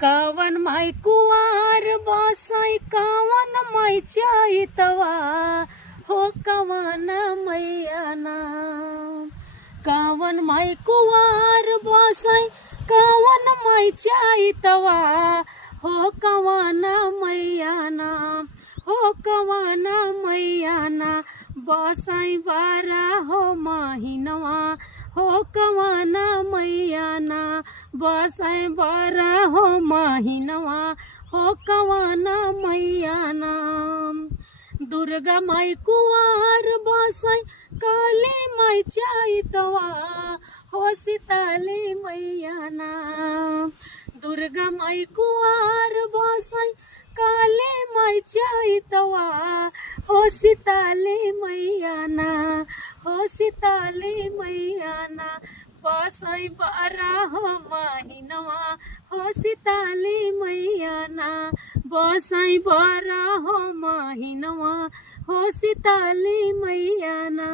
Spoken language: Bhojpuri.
कावन माई कुवार बसई कावन माई चैतवा हो कवन मैया ना। कावन माई कुवार बसई कावन माई चैतवा हो कवन मैया ना। हो कवन मैया ना बसई बारा हो महीनवा हो कवन मैया ना। बसई बारा हो महीनवा हो कवन मैया ना। दुर्गा माई कुवार बसई काली माई चैतवा हो सीताली मैया ना। दुर्गा माई कुवार बसई काली माई चैतवा हो सीताली मैया ना। हो सीताली मैया ना बसई बारा हो महीनवा हो सीताली मैया ना। बसई बारा हो महीनवा हो सीताली मैया ना।